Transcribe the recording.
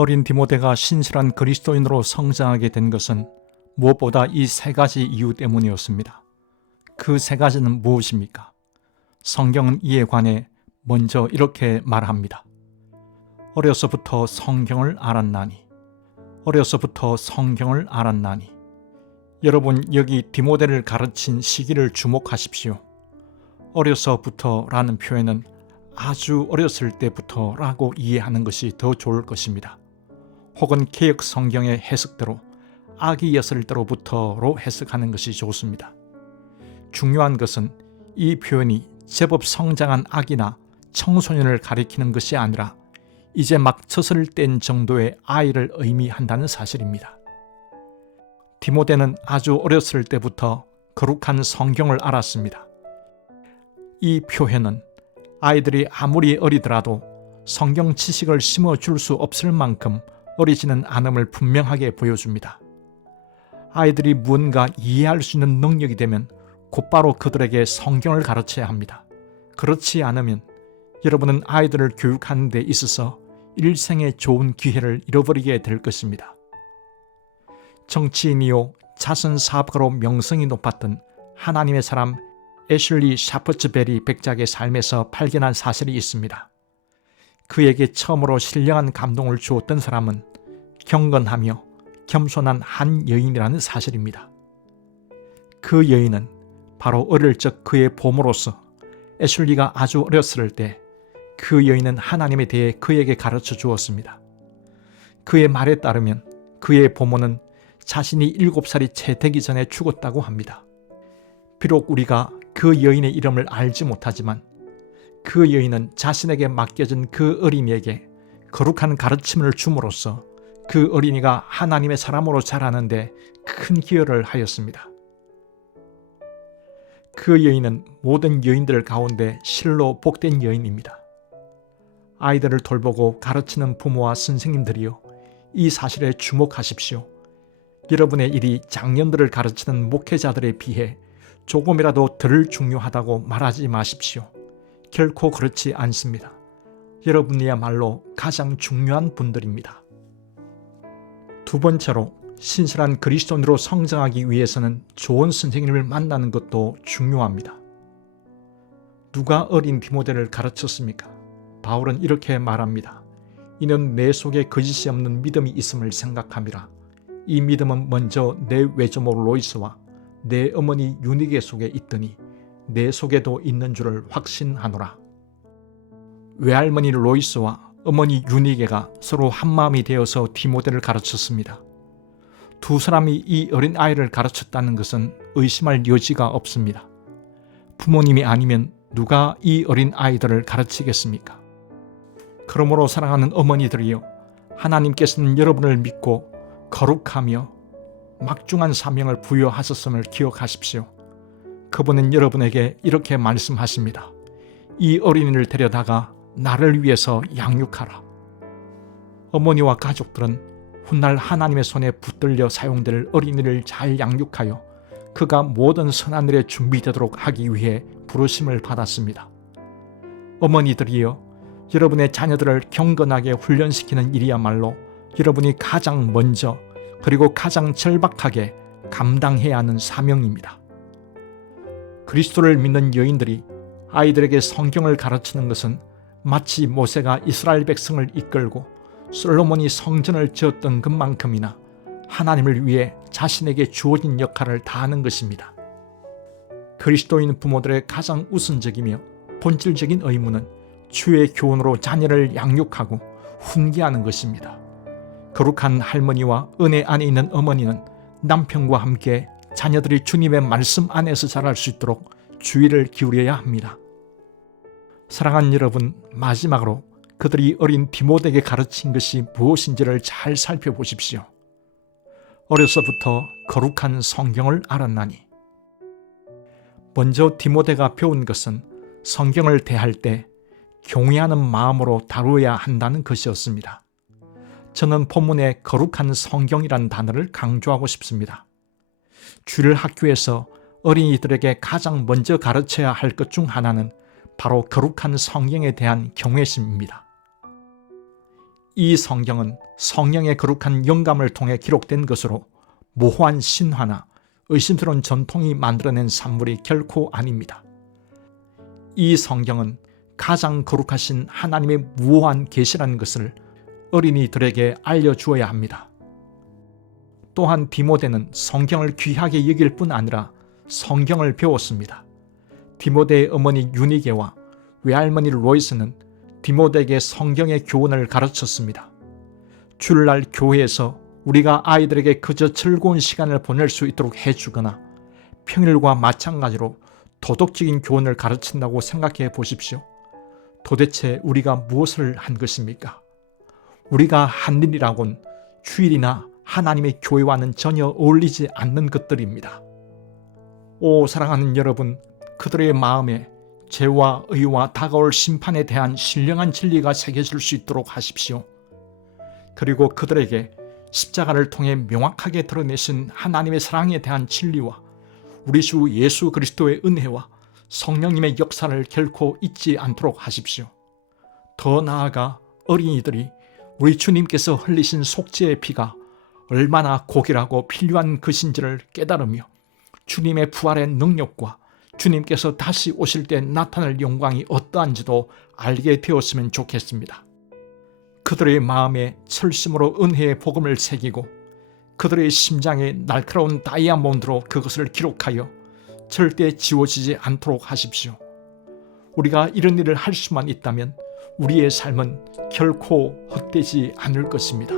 어린 디모데가 신실한 그리스도인으로 성장하게 된 것은 무엇보다 이 세 가지 이유 때문이었습니다. 그 세 가지는 무엇입니까? 성경은 이에 관해 먼저 이렇게 말합니다. 어려서부터 성경을 알았나니. 어려서부터 성경을 알았나니. 여러분, 여기 디모데를 가르친 시기를 주목하십시오. 어려서부터라는 표현은 아주 어렸을 때부터라고 이해하는 것이 더 좋을 것입니다. 혹은 개역 성경의 해석대로 아기였을 때로부터로 해석하는 것이 좋습니다. 중요한 것은 이 표현이 제법 성장한 아기나 청소년을 가리키는 것이 아니라 이제 막 젖을 뗀 정도의 아이를 의미한다는 사실입니다. 디모데는 아주 어렸을 때부터 거룩한 성경을 알았습니다. 이 표현은 아이들이 아무리 어리더라도 성경 지식을 심어줄 수 없을 만큼 어리지는 않음을 분명하게 보여줍니다. 아이들이 무언가 이해할 수 있는 능력이 되면 곧바로 그들에게 성경을 가르쳐야 합니다. 그렇지 않으면 여러분은 아이들을 교육하는 데 있어서 일생의 좋은 기회를 잃어버리게 될 것입니다. 정치인이요 자선사업가로 명성이 높았던 하나님의 사람 애슐리 샤퍼츠베리 백작의 삶에서 발견한 사실이 있습니다. 그에게 처음으로 신령한 감동을 주었던 사람은 경건하며 겸손한 한 여인이라는 사실입니다. 그 여인은 바로 어릴 적 그의 보모로서 애슐리가 아주 어렸을 때 그 여인은 하나님에 대해 그에게 가르쳐 주었습니다. 그의 말에 따르면 그의 보모는 자신이 7살이 채 되기 전에 죽었다고 합니다. 비록 우리가 그 여인의 이름을 알지 못하지만 그 여인은 자신에게 맡겨진 그 어린이에게 거룩한 가르침을 줌으로써 그 어린이가 하나님의 사람으로 자라는데 큰 기여를 하였습니다. 그 여인은 모든 여인들 가운데 실로 복된 여인입니다. 아이들을 돌보고 가르치는 부모와 선생님들이요, 이 사실에 주목하십시오. 여러분의 일이 장년들을 가르치는 목회자들에 비해 조금이라도 덜 중요하다고 말하지 마십시오. 결코 그렇지 않습니다. 여러분이야말로 가장 중요한 분들입니다. 두 번째로, 신실한 그리스도인으로 성장하기 위해서는 좋은 선생님을 만나는 것도 중요합니다. 누가 어린 디모데를 가르쳤습니까? 바울은 이렇게 말합니다. 이는 내 속에 거짓이 없는 믿음이 있음을 생각함이라. 이 믿음은 먼저 내 외조모 로이스와 내 어머니 유니게 속에 있더니 내 속에도 있는 줄을 확신하노라. 외할머니 로이스와 어머니 유니게가 서로 한마음이 되어서 디모데를 가르쳤습니다. 두 사람이 이 어린 아이를 가르쳤다는 것은 의심할 여지가 없습니다. 부모님이 아니면 누가 이 어린 아이들을 가르치겠습니까? 그러므로 사랑하는 어머니들이여, 하나님께서는 여러분을 믿고 거룩하며 막중한 사명을 부여하셨음을 기억하십시오. 그분은 여러분에게 이렇게 말씀하십니다. 이 어린이를 데려다가 나를 위해서 양육하라. 어머니와 가족들은 훗날 하나님의 손에 붙들려 사용될 어린이를 잘 양육하여 그가 모든 선한 일에 준비되도록 하기 위해 부르심을 받았습니다. 어머니들이여, 여러분의 자녀들을 경건하게 훈련시키는 일이야말로 여러분이 가장 먼저 그리고 가장 절박하게 감당해야 하는 사명입니다. 그리스도를 믿는 여인들이 아이들에게 성경을 가르치는 것은 마치 모세가 이스라엘 백성을 이끌고 솔로몬이 성전을 지었던 것만큼이나 하나님을 위해 자신에게 주어진 역할을 다하는 것입니다. 그리스도인 부모들의 가장 우선적이며 본질적인 의무는 주의 교훈으로 자녀를 양육하고 훈계하는 것입니다. 거룩한 할머니와 은혜 안에 있는 어머니는 남편과 함께 자녀들이 주님의 말씀 안에서 자랄 수 있도록 주의를 기울여야 합니다. 사랑하는 여러분, 마지막으로 그들이 어린 디모데에게 가르친 것이 무엇인지를 잘 살펴보십시오. 어려서부터 거룩한 성경을 알았나니. 먼저 디모데가 배운 것은 성경을 대할 때 경외하는 마음으로 다루어야 한다는 것이었습니다. 저는 본문에 거룩한 성경이라는 단어를 강조하고 싶습니다. 주일 학교에서 어린이들에게 가장 먼저 가르쳐야 할 것 중 하나는 바로 거룩한 성경에 대한 경외심입니다. 이 성경은 성령의 거룩한 영감을 통해 기록된 것으로 모호한 신화나 의심스러운 전통이 만들어낸 산물이 결코 아닙니다. 이 성경은 가장 거룩하신 하나님의 무오한 계시라는 것을 어린이들에게 알려주어야 합니다. 또한 디모데는 성경을 귀하게 여길 뿐 아니라 성경을 배웠습니다. 디모데의 어머니 유니게와 외할머니 로이스는 디모데에게 성경의 교훈을 가르쳤습니다. 주일날 교회에서 우리가 아이들에게 그저 즐거운 시간을 보낼 수 있도록 해주거나 평일과 마찬가지로 도덕적인 교훈을 가르친다고 생각해 보십시오. 도대체 우리가 무엇을 한 것입니까? 우리가 한 일이라곤 주일이나 하나님의 교회와는 전혀 어울리지 않는 것들입니다. 오 사랑하는 여러분, 그들의 마음에 죄와 의와 다가올 심판에 대한 신령한 진리가 새겨질 수 있도록 하십시오. 그리고 그들에게 십자가를 통해 명확하게 드러내신 하나님의 사랑에 대한 진리와 우리 주 예수 그리스도의 은혜와 성령님의 역사를 결코 잊지 않도록 하십시오. 더 나아가 어린이들이 우리 주님께서 흘리신 속죄의 피가 얼마나 고결하고 필요한 것인지를 깨달으며 주님의 부활의 능력과 주님께서 다시 오실 때 나타날 영광이 어떠한지도 알게 되었으면 좋겠습니다. 그들의 마음에 철심으로 은혜의 복음을 새기고 그들의 심장에 날카로운 다이아몬드로 그것을 기록하여 절대 지워지지 않도록 하십시오. 우리가 이런 일을 할 수만 있다면 우리의 삶은 결코 헛되지 않을 것입니다.